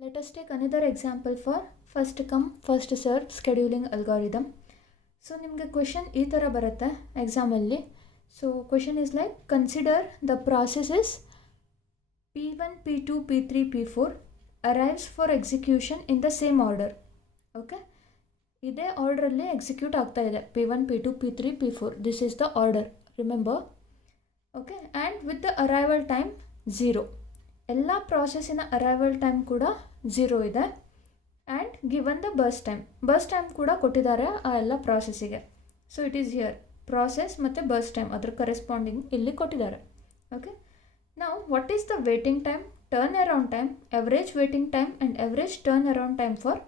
Let us take another example for first come first serve scheduling algorithm. So ನಿಮಗೆ question ಈ ಥರ ಬರುತ್ತೆ ಎಕ್ಸಾಮಲ್ಲಿ. So question is like consider the processes P1, P2, P3, P4 arrives for execution in the same order. Okay, ಇದೇ ಆರ್ಡ್ರಲ್ಲಿ execute ಆಗ್ತಾ ಇದೆ. P1, P2, P3, P4 this is the order, remember. Okay, and with the arrival time 0. ಎಲ್ಲ ಪ್ರಾಸೆಸ್ಸಿನ arrival time ಕೂಡ 0 ಇದೆ. And given the burst time ಕೂಡ ಕೊಟ್ಟಿದ್ದಾರೆ ಆ ಎಲ್ಲ ಪ್ರಾಸೆಸ್ಸಿಗೆ. So it is here process ಮತ್ತು ಬಸ್ ಟೈಮ್ ಅದರ ಕರೆಸ್ಪಾಂಡಿಂಗ್ ಇಲ್ಲಿ ಕೊಟ್ಟಿದ್ದಾರೆ. ಓಕೆ, ನಾವು what is the waiting time, turnaround time, average waiting time and average turn around time for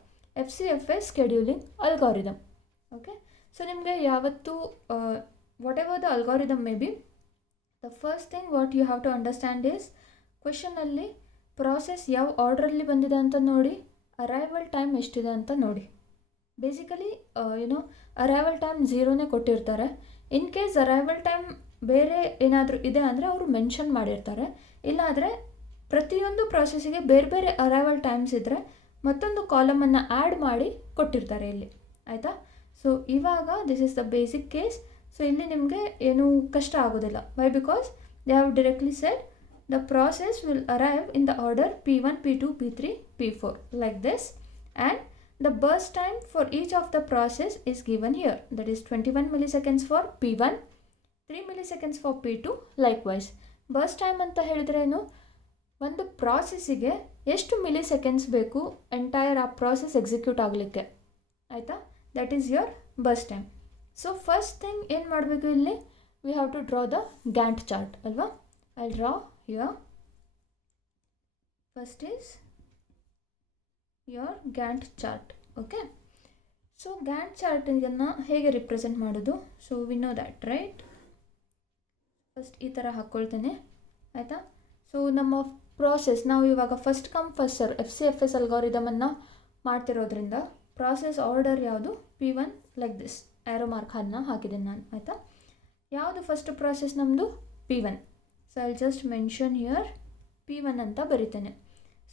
FCFS scheduling algorithm. Okay, so ನಿಮಗೆ ಯಾವತ್ತು whatever the algorithm may be, the first thing what you have to understand is ಕ್ವೆಶನಲ್ಲಿ process ಯಾವ ಆರ್ಡ್ರಲ್ಲಿ ಬಂದಿದೆ ಅಂತ ನೋಡಿ, arrival time ಎಷ್ಟಿದೆ ಅಂತ ನೋಡಿ. ಬೇಸಿಕಲಿ ಅರೈವಲ್ ಟೈಮ್ 0ನೇ ಕೊಟ್ಟಿರ್ತಾರೆ. ಇನ್ ಕೇಸ್ ಅರೈವಲ್ ಟೈಮ್ ಬೇರೆ ಏನಾದರೂ ಇದೆ ಅಂದರೆ ಅವರು ಮೆನ್ಷನ್ ಮಾಡಿರ್ತಾರೆ. ಇಲ್ಲಾದರೆ ಪ್ರತಿಯೊಂದು ಪ್ರಾಸೆಸ್ಸಿಗೆ ಬೇರೆ ಬೇರೆ ಅರೈವಲ್ ಟೈಮ್ಸ್ ಇದ್ದರೆ ಮತ್ತೊಂದು ಕಾಲಮನ್ನು ಆ್ಯಡ್ ಮಾಡಿ ಕೊಟ್ಟಿರ್ತಾರೆ ಇಲ್ಲಿ, ಆಯಿತಾ. ಸೊ ಇವಾಗ this is the basic case. So ಇಲ್ಲಿ ನಿಮಗೆ ಏನೂ ಕಷ್ಟ ಆಗೋದಿಲ್ಲ. Why? Because they have directly said the process will arrive in the order P1, P2, P3, P4 like this, and the burst time for each of the process is given here, that is 21 milliseconds for P1, 3 milliseconds for P2 likewise. burst time ಅಂತ ಹೇಳಿದ್ರೇನು, ಒಂದು ಪ್ರಾಸೆಸ್ಸಿಗೆ ಎಷ್ಟು milliseconds ಬೇಕು entire ಆ process execute ಆಗಲಿಕ್ಕೆ, ಆಯಿತಾ. That is your burst time. So first thing ಏನು ಮಾಡಬೇಕು ಇಲ್ಲಿ, we have to draw the Gantt chart ಅಲ್ವಾ. I draw here. First is your Gantt chart. Okay, so Gantt chart ಇದನ್ನು ಹೇಗೆ ರಿಪ್ರೆಸೆಂಟ್ ಮಾಡೋದು? So we know that, right. First ಈ ಥರ ಹಾಕ್ಕೊಳ್ತೇನೆ, ಆಯಿತಾ. ಸೊ ನಮ್ಮ ಪ್ರಾಸೆಸ್ ನಾವು ಇವಾಗ first come first serve FCFS ಅಲ್ಗಾರಿದಮನ್ನು ಮಾಡ್ತಿರೋದ್ರಿಂದ ಪ್ರಾಸೆಸ್ ಆರ್ಡರ್ ಯಾವುದು, P1 like this arrow mark ಅನ್ನು ಹಾಕಿದ್ದೀನಿ ನಾನು, ಆಯಿತಾ. ಯಾವುದು ಫಸ್ಟ್ ಪ್ರಾಸೆಸ್ ನಮ್ಮದು, P1. So I just mention here P1 ಅಂತ ಬರಿತೇನೆ.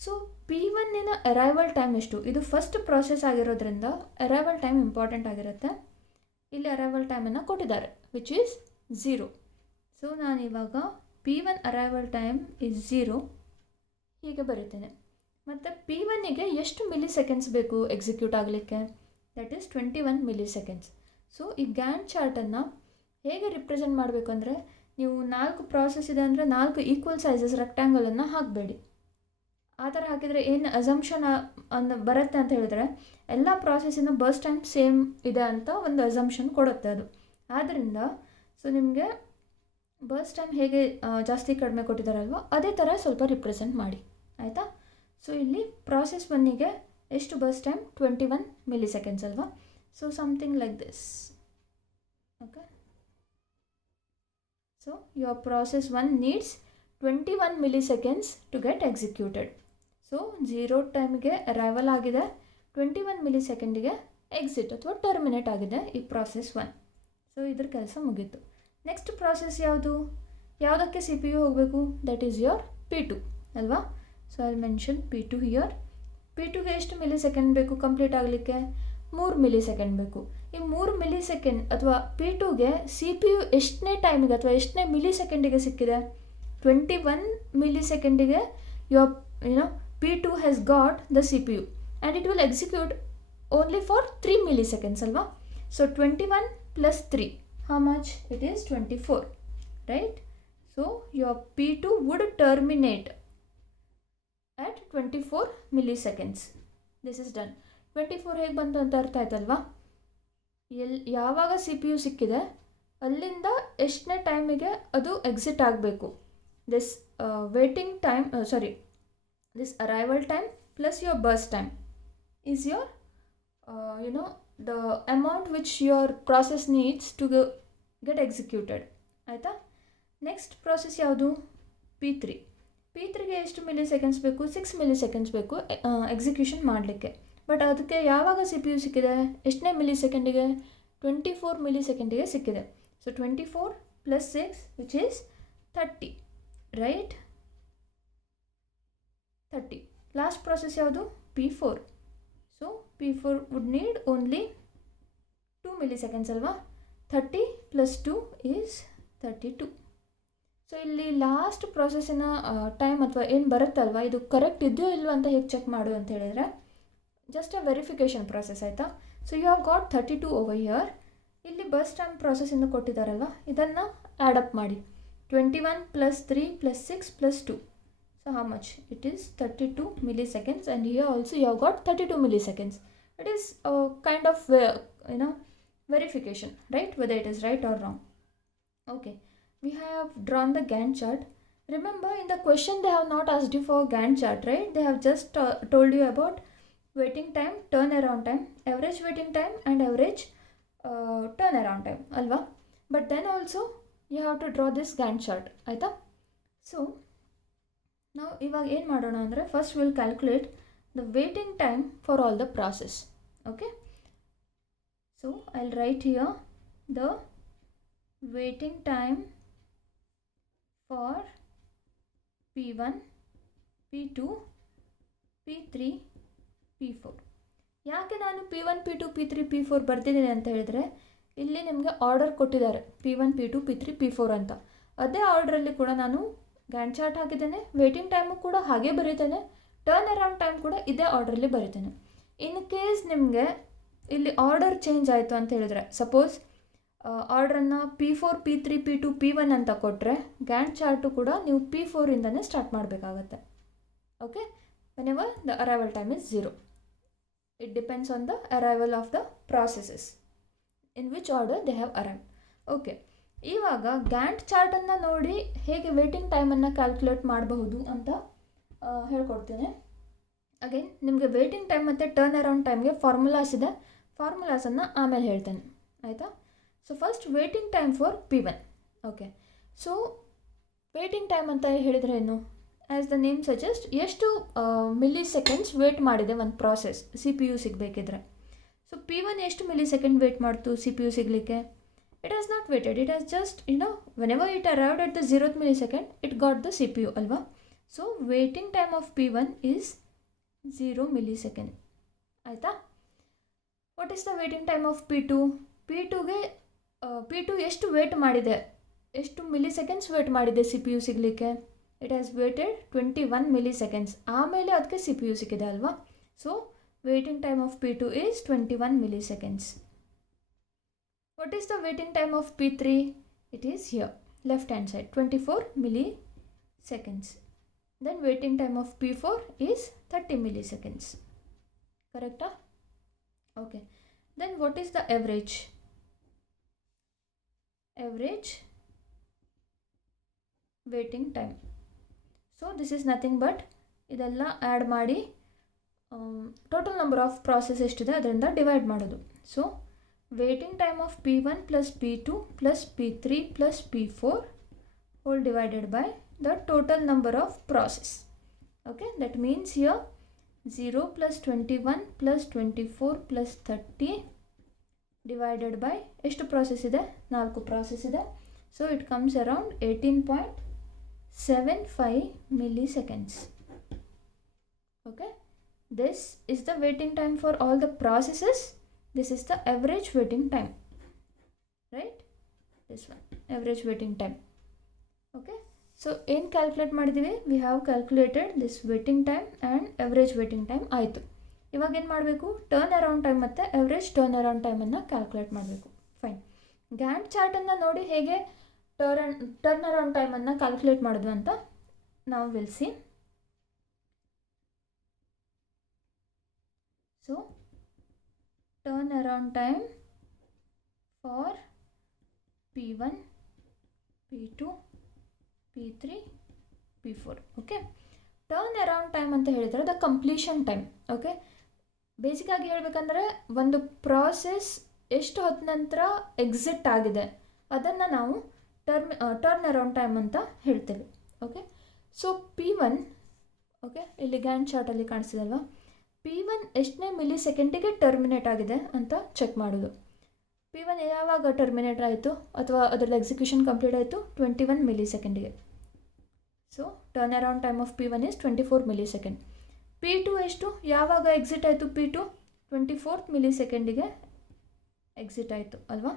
ಸೊ P1ನ ಅರೈವಲ್ ಟೈಮ್ ಎಷ್ಟು, ಇದು ಫಸ್ಟ್ ಪ್ರಾಸೆಸ್ ಆಗಿರೋದ್ರಿಂದ ಅರೈವಲ್ ಟೈಮ್ ಇಂಪಾರ್ಟೆಂಟ್ ಆಗಿರುತ್ತೆ. ಇಲ್ಲಿ ಅರೈವಲ್ ಟೈಮನ್ನು ಕೊಟ್ಟಿದ್ದಾರೆ ವಿಚ್ ಈಸ್ 0. ಸೊ ನಾನಿವಾಗ P1 ಅರೈವಲ್ ಟೈಮ್ ಈಸ್ 0 ಹೀಗೆ ಬರಿತೇನೆ. ಮತ್ತು P1ಗೆ ಎಷ್ಟು ಮಿಲಿಸೆಕೆಂಡ್ಸ್ ಬೇಕು ಎಕ್ಸಿಕ್ಯೂಟ್ ಆಗಲಿಕ್ಕೆ, ದಟ್ ಈಸ್ 21 milliseconds. ಸೊ ಈ ಗ್ಯಾಂಟ್ ಚಾರ್ಟನ್ನು ಹೇಗೆ ರಿಪ್ರೆಸೆಂಟ್ ಮಾಡಬೇಕು ಅಂದರೆ, ನೀವು 4 ಪ್ರಾಸೆಸ್ ಇದೆ ಅಂದರೆ 4 ಈಕ್ವಲ್ ಸೈಜಸ್ ರೆಕ್ಟ್ಯಾಂಗಲನ್ನು ಹಾಕಬೇಡಿ. ಆ ಥರ ಹಾಕಿದರೆ ಏನು ಅಸಂಪ್ಷನ್ ಬರುತ್ತೆ ಅಂತ ಹೇಳಿದ್ರೆ, ಎಲ್ಲ ಪ್ರಾಸೆಸ್ಸಿನ ಬರ್ಸ್ಟ್ ಟೈಮ್ ಸೇಮ್ ಇದೆ ಅಂತ ಒಂದು ಅಸಂಪ್ಷನ್ ಕೊಡುತ್ತೆ ಅದು. ಆದ್ದರಿಂದ ಸೊ ನಿಮಗೆ ಬರ್ಸ್ಟ್ ಟೈಮ್ ಹೇಗೆ ಜಾಸ್ತಿ ಕಡಿಮೆ ಕೊಟ್ಟಿದ್ದಾರಲ್ವ ಅದೇ ಥರ ಸ್ವಲ್ಪ ರಿಪ್ರೆಸೆಂಟ್ ಮಾಡಿ, ಆಯಿತಾ. ಸೊ ಇಲ್ಲಿ ಪ್ರಾಸೆಸ್ 1ಗೆ ಎಷ್ಟು ಬರ್ಸ್ಟ್ ಟೈಮ್, 21 milliseconds ಅಲ್ವಾ. So something like this. Okay, so your process 1 needs 21 milliseconds to get executed. So 0 ಟೈಮ್ಗೆ ಅರೈವಲ್ ಆಗಿದೆ, 21 millisecondsಗೆ ಎಕ್ಸಿಟ್ ಅಥವಾ ಟರ್ಮಿನೇಟ್ ಆಗಿದೆ ಈ ಪ್ರಾಸೆಸ್ 1. ಸೊ ಇದ್ರ ಕೆಲಸ ಮುಗೀತು. ನೆಕ್ಸ್ಟ್ ಪ್ರಾಸೆಸ್ ಯಾವುದು, ಯಾವುದಕ್ಕೆ CPU ಹೋಗಬೇಕು, ದಟ್ ಈಸ್ ಯೋರ್ P2 ಅಲ್ವಾ. So I mention P2 here. P2ಗೆ ಎಷ್ಟು ಮಿಲಿಸೆಕೆಂಡ್ ಬೇಕು ಕಂಪ್ಲೀಟ್ ಆಗಲಿಕ್ಕೆ, 3 milliseconds ಬೇಕು. ಈ 3 milliseconds ಅಥವಾ P2ಗೆ CPU ಎಷ್ಟನೇ ಟೈಮಿಗೆ ಅಥವಾ ಎಷ್ಟನೇ ಮಿಲಿಸೆಕೆಂಡಿಗೆ ಸಿಕ್ಕಿದೆ, 21 millisecondsಗೆ your P2 has got the CPU and it will execute only for 3 milliseconds ಅಲ್ವಾ. So 21 plus 3 how much, it is 24, right. So your P2 would terminate at 24 milliseconds. This is done. 24 ಹೇಗೆ ಬಂತು ಅಂತ ಅರ್ಥ ಆಯ್ತಲ್ವಾ. ಯಾವಾಗ CPU ಸಿಕ್ಕಿದೆ ಅಲ್ಲಿಂದ ಎಷ್ಟನೇ ಟೈಮಿಗೆ ಅದು ಎಕ್ಸಿಟ್ ಆಗಬೇಕು, this waiting time this arrival time plus your burst time is your the amount which your process needs to get executed, ಆಯಿತಾ. ನೆಕ್ಸ್ಟ್ ಪ್ರಾಸೆಸ್ ಯಾವುದು, P3ಗೆ ಎಷ್ಟು milliseconds ಬೇಕು, 6 milliseconds ಬೇಕು ಎಕ್ಸಿಕ್ಯೂಷನ್ ಮಾಡಲಿಕ್ಕೆ. ಬಟ್ ಅದಕ್ಕೆ ಯಾವಾಗ CPU ಸಿಕ್ಕಿದೆ, ಎಷ್ಟನೇ ಮಿಲಿಸೆಕೆಂಡಿಗೆ, 24 millisecondsಗೆ ಸಿಕ್ಕಿದೆ. So 24 plus 6 which is 30, right. 30. Last process ಯಾವುದು? P4. So P4 would need only 2 milliseconds ಅಲ್ವಾ? 30 + 2 is 32. ಸೊ ಇಲ್ಲಿ ಲಾಸ್ಟ್ ಪ್ರಾಸೆಸ್ಸಿನ ಟೈಮ್ ಅಥವಾ ಏನು ಬರುತ್ತಲ್ವ, ಇದು ಕರೆಕ್ಟ್ ಇದೆಯೋ ಇಲ್ವೋ ಅಂತ ಹೇಗೆ ಚೆಕ್ ಮಾಡು ಅಂತ ಹೇಳಿದರೆ, ಜಸ್ಟ್ ಅ ವೆರಿಫಿಕೇಷನ್ ಪ್ರಾಸೆಸ್ ಆಯಿತಾ. So you have got 32 over here. ಇಲ್ಲಿ ಬಸ್ ಟೈಮ್ ಪ್ರಾಸೆಸ್ಸಿಂದ ಕೊಟ್ಟಿದ್ದಾರಲ್ವ, ಇದನ್ನು ಆ್ಯಡಪ್ ಮಾಡಿ. 21 + 3 + 6 + 2. So how much? It is 32 milliseconds, and here also you have got 32 milliseconds. It is a kind of verification, right? Whether it is right or wrong. Okay, we have drawn the Gantt chart. Remember, in the question they have not asked you for Gantt chart, right? They have just told you about waiting time, turnaround time, average waiting time, and average turnaround time, alva? But then also you have to draw this Gantt chart, aita? So ನಾವು ಇವಾಗ ಏನು ಮಾಡೋಣ ಅಂದರೆ, first will calculate the waiting time for all the process. Okay, so I will write here the waiting time for P1, P2, P3, P4. ಯಾಕೆ ನಾನು P1, P2, P3, P4 ಬರ್ತಿದ್ದೀನಿ ಅಂತ ಹೇಳಿದರೆ, ಇಲ್ಲಿ ನಿಮಗೆ ಆರ್ಡರ್ ಕೊಟ್ಟಿದ್ದಾರೆ P1, P2, P3, P4 ಅಂತ. ಅದೇ ಆರ್ಡ್ರಲ್ಲಿ ಕೂಡ ನಾನು ಗ್ಯಾಂಟ್ ಚಾರ್ಟ್ ಹಾಕಿದ್ದೇನೆ, ವೇಟಿಂಗ್ ಟೈಮು ಕೂಡ ಹಾಗೆ ಬರೀತೇನೆ, ಟರ್ನ್ ಅರೌಂಡ್ ಟೈಮ್ ಕೂಡ ಇದೇ ಆರ್ಡ್ರಲ್ಲಿ ಬರೀತೇನೆ. ಇನ್ ಕೇಸ್ ನಿಮಗೆ ಇಲ್ಲಿ ಆರ್ಡರ್ ಚೇಂಜ್ ಆಯಿತು ಅಂತ ಹೇಳಿದರೆ, suppose ಆರ್ಡ್ರನ್ನು P4, P3, P2, P1 ಅಂತ ಕೊಟ್ಟರೆ, ಗ್ಯಾಂಟ್ ಚಾರ್ಟು ಕೂಡ ನೀವು P4ಇಂದನೇ ಸ್ಟಾರ್ಟ್ ಮಾಡಬೇಕಾಗತ್ತೆ. Okay, whenever the arrival time is 0. It depends on the arrival of the processes in which order they have arrived. Okay, ಇವಾಗ Gantt ಚಾರ್ಟನ್ನು ನೋಡಿ ಹೇಗೆ ವೇಟಿಂಗ್ ಟೈಮನ್ನು calculate ಮಾಡಬಹುದು ಅಂತ ಹೇಳ್ಕೊಡ್ತೇನೆ. ಅಗೇನ್ ನಿಮಗೆ ವೇಟಿಂಗ್ ಟೈಮ್ ಮತ್ತು ಟರ್ನ್ ಅರೌಂಡ್ ಟೈಮ್ಗೆ ಫಾರ್ಮುಲಾಸ್ ಇದೆ, ಫಾರ್ಮುಲಾಸನ್ನು ಆಮೇಲೆ ಹೇಳ್ತೇನೆ, ಆಯಿತಾ. So first waiting time for P1. Okay, so waiting time ಅಂತ ಹೇಳಿದರೆ ಏನು? ಆ್ಯಸ್ ದ ನೇಮ್ ಸಜೆಸ್ಟ್, ಎಷ್ಟು ಮಿಲಿಸೆಕೆಂಡ್ಸ್ ವೇಟ್ ಮಾಡಿದೆ ಒಂದು ಪ್ರಾಸೆಸ್ CPU ಸಿಗಬೇಕಿದ್ರೆ. ಸೊ P1 ಎಷ್ಟು ಮಿಲಿಸೆಕೆಂಡ್ ವೇಟ್ ಮಾಡ್ತು CPU ಸಿಗಲಿಕ್ಕೆ? It has not waited, it has just, whenever it arrived at the 0th millisecond, it got the CPU, alva? So waiting time of P1 is 0 millisecond. Aita? What is the waiting time of P2? P2ಗೆ P2 ಎಷ್ಟು wait ಮಾಡಿದೆ, ಎಷ್ಟು milliseconds wait ಮಾಡಿದೆ CPU ಸಿಗಲಿಕ್ಕೆ? It has weighted 21 milliseconds. ಆಮೇಲೆ ಅದಕ್ಕೆ CPU ಸಿಕ್ಕಿದೆ ಅಲ್ವಾ? So waiting time of P2 is 21 milliseconds. What is the waiting time of P3? It is here, left hand side, 24 milliseconds. Then waiting time of P4 is 30 milliseconds. Correct? Okay. Then what is the average? Average waiting time. So this is nothing but ಇದೆಲ್ಲ add ಮಾಡಿ total number of process ಎಷ್ಟಿದೆ ಅದರಿಂದ divide ಮಾಡೋದು. So waiting time of P1 plus P2 plus P3 plus P4 whole divided by the total number of process. Okay, that means here 0 plus 21 plus 24 plus 30 divided by ಎಷ್ಟು process ಇದೆ? 4 process ಇದೆ. So it comes around 18.75 milliseconds. Okay, this is the waiting time for all the processes. This is the average waiting time, right? This one, average waiting time. Okay, so ಏನು calculate ಮಾಡಿದ್ದೀವಿ? We have calculated this waiting time and average waiting time ಆಯಿತು. ಇವಾಗ ಏನು ಮಾಡಬೇಕು? Turn around time ಮತ್ತು average turn around ಟೈಮನ್ನು calculate ಮಾಡಬೇಕು. Fine, Gantt ಚಾರ್ಟನ್ನು ನೋಡಿ ಹೇಗೆ ಟರ್ನ್ ಅರೌಂಡ್ ಟೈಮನ್ನು ಕ್ಯಾಲ್ಕುಲೇಟ್ ಮಾಡೋದು ಅಂತ ನಾವು will see. So turn around time for P1, P2, P3, P4. Okay, turn around time ಅಂತ ಹೇಳಿದರೆ ದ ಕಂಪ್ಲೀಷನ್ ಟೈಮ್. ಓಕೆ, ಬೇಸಿಕಾಗಿ ಹೇಳಬೇಕಂದ್ರೆ ಒಂದು ಪ್ರಾಸೆಸ್ ಎಷ್ಟು ಹೊತ್ತು ನಂತರ ಎಕ್ಸಿಟ್ ಆಗಿದೆ ಅದನ್ನು ನಾವು ಟರ್ನ್ ಅರೌಂಡ್ ಟೈಮ್ ಅಂತ ಹೇಳ್ತೇವೆ. ಓಕೆ, ಸೊ P1, ಓಕೆ, ಇಲ್ಲಿ ಗ್ಯಾಂಟ್ ಚಾರ್ಟಲ್ಲಿ ಕಾಣಿಸ್ತಿದಲ್ವಾ, P1 ಎಷ್ಟನೇ ಮಿಲಿಸೆಕೆಂಡಿಗೆ ಟರ್ಮಿನೇಟ್ ಆಗಿದೆ ಅಂತ ಚೆಕ್ ಮಾಡೋದು. P1 ಯಾವಾಗ ಟರ್ಮಿನೇಟ್ ಆಯಿತು ಅಥವಾ ಅದರಲ್ಲಿ ಎಕ್ಸಿಕ್ಯೂಷನ್ ಕಂಪ್ಲೀಟ್ ಆಯಿತು? 21 milliseconds. So turnaround time of P1 is 24 milliseconds. P2 ಎಷ್ಟು, ಯಾವಾಗ ಎಕ್ಸಿಟ್ ಆಯಿತು P2? 24th ಮಿಲಿಸೆಕೆಂಡಿಗೆ ಎಕ್ಸಿಟ್ ಆಯಿತು ಅಲ್ವಾ.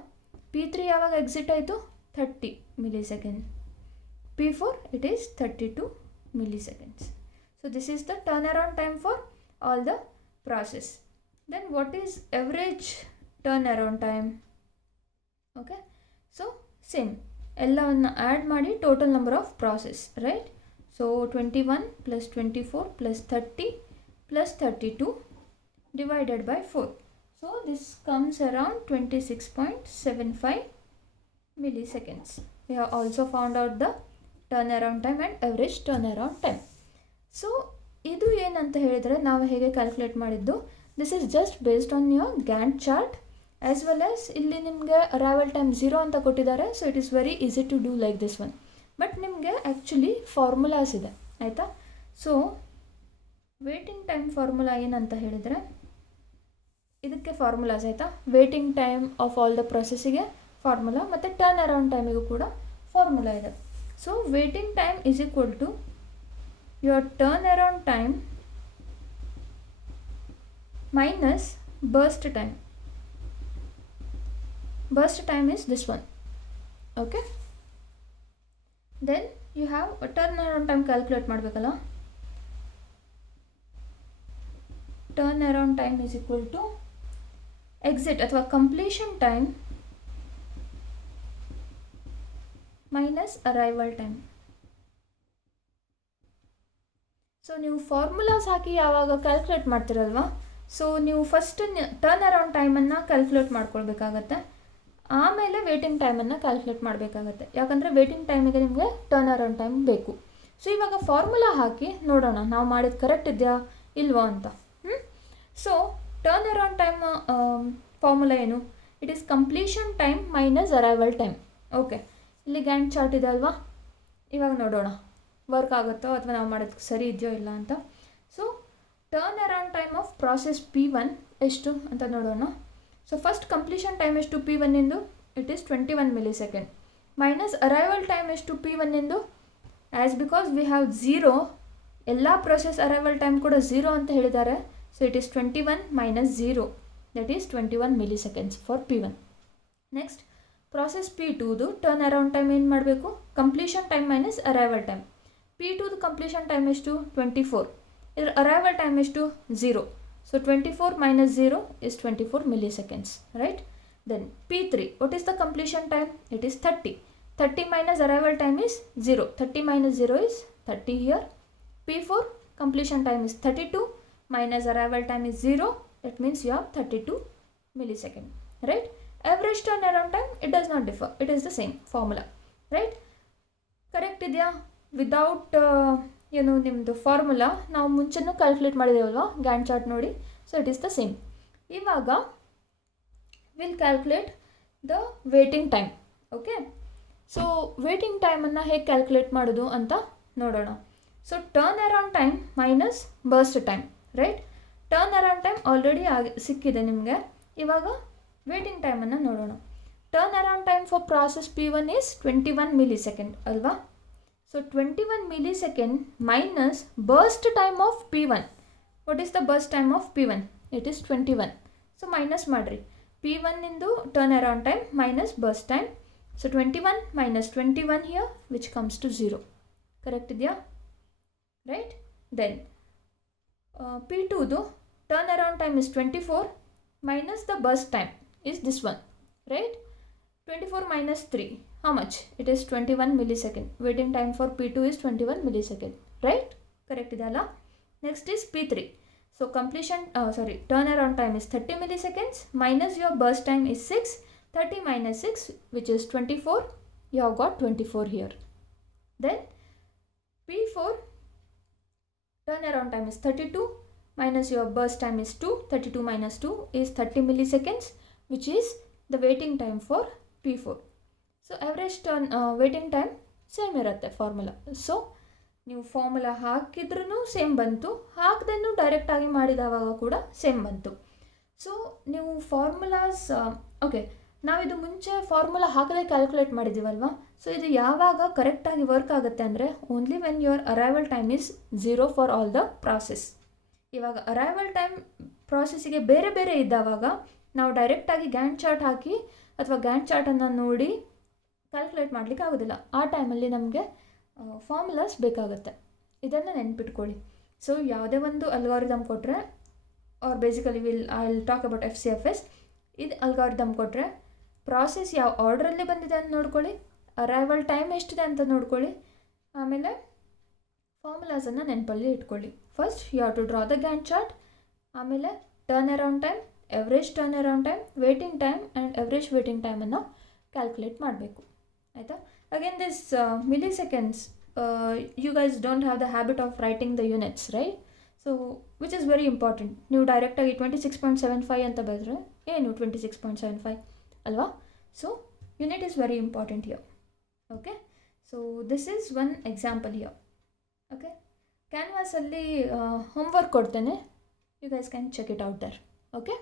P3 ಯಾವಾಗ ಎಕ್ಸಿಟ್ ಆಯಿತು? 30 millisecond. P4 it is 32 milliseconds. So this is the turnaround time for all the process. Then what is average turnaround time? Okay, so same ಎಲ್ಲವನ್ನು add ಮಾಡಿ total number of process, right. So 21 + 24 + 30 + 32 divided by 4. So this comes around 26.75 milliseconds. We have also found out the turnaround time and average turnaround time. So ಇದು ಏನಂತ ಹೇಳಿದರೆ ನಾವು ಹೇಗೆ calculate ಮಾಡಿದ್ದು, this is just based on your Gantt chart as well as ಇಲ್ಲಿ ನಿಮಗೆ arrival time 0 ಅಂತ ಕೊಟ್ಟಿದ್ದಾರೆ. So it is very easy to do like this one. But ನಿಮಗೆ ಆ್ಯಕ್ಚುಲಿ ಫಾರ್ಮುಲಾಸ್ ಇದೆ, ಆಯಿತಾ. ಸೊ ವೇಟಿಂಗ್ ಟೈಮ್ ಫಾರ್ಮುಲಾ ಏನಂತ ಹೇಳಿದರೆ, ಇದಕ್ಕೆ ಫಾರ್ಮುಲಾಸ್ ಆಯಿತಾ. Waiting time of all the ಪ್ರೊಸೆಸ್ಸಿಗೆ ಫಾರ್ಮುಲಾ ಮತ್ತು ಟರ್ನ್ ಅರೌಂಡ್ ಟೈಮಿಗೂ ಕೂಡ ಫಾರ್ಮುಲಾ ಇದೆ. So waiting time is equal to your turnaround time minus burst time. Burst time is this one. Okay, then you have a turnaround time calculate ಮಾಡಬೇಕಲ್ಲ. Turnaround time is equal to exit ಅಥವಾ completion time minus arrival time. So ನೀವು formulas ಹಾಕಿ ಯಾವಾಗ calculate ಮಾಡ್ತಿರಲ್ವಾ, so ನೀವು first turnaround ಟೈಮನ್ನು calculate ಮಾಡ್ಕೊಳ್ಬೇಕಾಗತ್ತೆ, ಆಮೇಲೆ ವೇಟಿಂಗ್ ಟೈಮನ್ನು ಕ್ಯಾಲ್ಕುಲೇಟ್ ಮಾಡಬೇಕಾಗತ್ತೆ. ಯಾಕಂದರೆ ವೇಟಿಂಗ್ ಟೈಮಿಗೆ ನಿಮಗೆ ಟರ್ನ್ ಅರೌಂಡ್ ಟೈಮ್ ಬೇಕು. ಸೊ ಇವಾಗ ಫಾರ್ಮುಲಾ ಹಾಕಿ ನೋಡೋಣ ನಾವು ಮಾಡಿದ್ದು ಕರೆಕ್ಟ್ ಇದೆಯಾ ಇಲ್ವಾ ಅಂತ. So turnaround time formula ಏನು? It is completion time minus arrival time. Okay, ಇಲ್ಲಿ ಗ್ಯಾಂಟ್ ಚಾರ್ಟ್ ಇದೆ ಅಲ್ವಾ, ಇವಾಗ ನೋಡೋಣ ವರ್ಕ್ ಆಗುತ್ತೋ ಅಥವಾ ನಾವು ಮಾಡೋದಕ್ಕೆ ಸರಿ ಇದೆಯೋ ಇಲ್ಲ ಅಂತ. So turnaround time of process P1 ಎಷ್ಟು ಅಂತ ನೋಡೋಣ. ಸೊ ಫಸ್ಟ್ ಕಂಪ್ಲೀಷನ್ ಟೈಮ್ ಎಷ್ಟು P1 ಇಂದು? It is 21 millisecond. Minus arrival time ಎಷ್ಟು P1 ಇಂದು? ಆ್ಯಸ್ ಬಿಕಾಸ್ ವಿ ಹ್ಯಾವ್ 0, ಎಲ್ಲ ಪ್ರೊಸೆಸ್ ಅರೈವಲ್ ಟೈಮ್ ಕೂಡ 0 ಅಂತ ಹೇಳಿದ್ದಾರೆ. So it is 21 minus 0, that is 21 milliseconds for P1. Next process P2ದು ಟರ್ನ್ ಅರೌಂಡ್ ಟೈಮ್ ಏನು ಮಾಡಬೇಕು? Completion time minus arrival time. P2ದು ಕಂಪ್ಲೀಷನ್ ಟೈಮ್ ಎಷ್ಟು? 24. ಇದರ ಅರೈವಲ್ ಟೈಮ್ ಎಷ್ಟು? 0. So 24 minus 0 is 24 milliseconds, right? Then P3, what is the completion time? It is 30. 30 minus arrival time is 0. 30 minus 0 is 30 here. P4 completion time is 32 minus arrival time is 0. That means you have 32 millisecond, right? Average turnaround time, it does not differ. It is the same formula, right? Correct ಇದೆಯಾ? Without ನಿಮ್ಮದು formula ನಾವು ಮುಂಚೆನೂ calculate ಮಾಡಿದ್ದೇವಲ್ವಾ Gantt chart ನೋಡಿ. So it is the same. ಇವಾಗ will calculate the waiting time. Okay, so waiting ಟೈಮನ್ನು ಹೇಗೆ calculate ಮಾಡೋದು ಅಂತ ನೋಡೋಣ. So turnaround time minus burst time, right? Turnaround time already ಸಿಕ್ಕಿದೆ ನಿಮಗೆ. ಇವಾಗ ವೇಟಿಂಗ್ ಟೈಮನ್ನು ನೋಡೋಣ. Turnaround time for process P1 is 21 millisecond ಅಲ್ವಾ. So 21 millisecond minus burst time of P1. What is the burst time of P1? It is 21. So minus madri. P1 into turnaround time minus burst time. So 21 minus 21 here, which comes to 0. Correct idea? Right? Then P2 though turnaround time is 24 minus the burst time is this one, right? 24 minus 3. How much? It is 21 millisecond. Waiting time for P2 is 21 millisecond, right? Correct idala. Next is P3. So turnaround time is 30 milliseconds minus your burst time is 6. 30 minus 6, which is 24. You have got 24 here. Then P4 turnaround time is 32 minus your burst time is 2. 32 minus 2 is 30 milliseconds, which is the waiting time for P4. So average waiting time same ಇರುತ್ತೆ formula. So ನೀವು formula ಹಾಕಿದ್ರೂ same ಬಂತು, ಹಾಕದೇನು ಡೈರೆಕ್ಟಾಗಿ ಮಾಡಿದವಾಗ ಕೂಡ same ಬಂತು. So ನೀವು formulas okay, ನಾವಿದು ಮುಂಚೆ formula ಹಾಕದೆ ಕ್ಯಾಲ್ಕುಲೇಟ್ ಮಾಡಿದ್ದೀವಲ್ವಾ. ಸೊ ಇದು ಯಾವಾಗ ಕರೆಕ್ಟಾಗಿ ವರ್ಕ್ ಆಗುತ್ತೆ ಅಂದರೆ only when your arrival time is 0 for all the process. ಇವಾಗ ಅರೈವಲ್ ಟೈಮ್ ಪ್ರಾಸೆಸ್ಸಿಗೆ ಬೇರೆ ಬೇರೆ ಇದ್ದಾವಾಗ ನಾವು ಡೈರೆಕ್ಟಾಗಿ ಗ್ಯಾಂಟ್ ಚಾರ್ಟ್ ಹಾಕಿ ಅಥವಾ ಗ್ಯಾಂಟ್ ಚಾರ್ಟನ್ನು ನೋಡಿ ಕ್ಯಾಲ್ಕುಲೇಟ್ ಮಾಡಲಿಕ್ಕೆ ಆಗೋದಿಲ್ಲ. ಆ ಟೈಮಲ್ಲಿ ನಮಗೆ ಫಾರ್ಮುಲಾಸ್ ಬೇಕಾಗುತ್ತೆ. ಇದನ್ನು ನೆನ್ಪಿಟ್ಕೊಳ್ಳಿ. ಸೊ ಯಾವುದೇ ಒಂದು ಅಲ್ಗಾರಿದಮ್ ಕೊಟ್ಟರೆ, are basically I will talk about FCFS. ಇದು ಅಲ್ಗಾರಿದಮ್ ಕೊಟ್ಟರೆ ಪ್ರಾಸೆಸ್ ಯಾವ ಆರ್ಡ್ರಲ್ಲಿ ಬಂದಿದೆ ಅಂತ ನೋಡ್ಕೊಳ್ಳಿ, ಅರೈವಲ್ ಟೈಮ್ ಎಷ್ಟಿದೆ ಅಂತ ನೋಡ್ಕೊಳ್ಳಿ, ಆಮೇಲೆ ಫಾರ್ಮುಲಾಸನ್ನು ನೆನಪಲ್ಲಿ ಇಟ್ಕೊಳ್ಳಿ. First you have to draw the Gantt chart, ಆಮೇಲೆ turnaround time, average turnaround time, waiting time and average waiting ಟೈಮನ್ನು ಕ್ಯಾಲ್ಕುಲೇಟ್ ಮಾಡಬೇಕು. ಆಯಿತಾ? Again this milliseconds, you guys don't have the habit of writing the units, right? So which is very important. ನೀವು ಡೈರೆಕ್ಟಾಗಿ 26.75 ಅಂತ ಬರೆದ್ರೆ ಏನು 26.75 ಅಲ್ವಾ? ಸೊ unit is very important here. Okay, so this is one example here. Okay, ಕ್ಯಾನ್ವಾಸಲ್ಲಿ homework ಕೊಡ್ತೇನೆ, you guys can check it out there. Okay.